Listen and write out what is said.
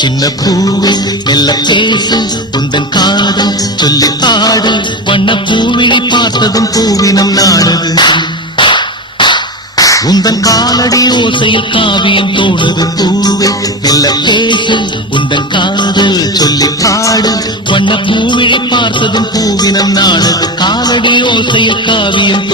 சின்ன பூவே மெல்ல பேசு உந்தன் காதல் சொல்லி பாடு வண்ண பூவிழி பார்த்ததும் பூவினம் நாடுது உந்தன் காலடி ஓசையில் காவியம் தோணுது பூவே மெல்ல பேசு உந்தன் காதல் சொல்லி பாடு வண்ண பூவிழி பார்த்ததும் பூவினம் நாடுது காலடி ஓசையில் காவியம்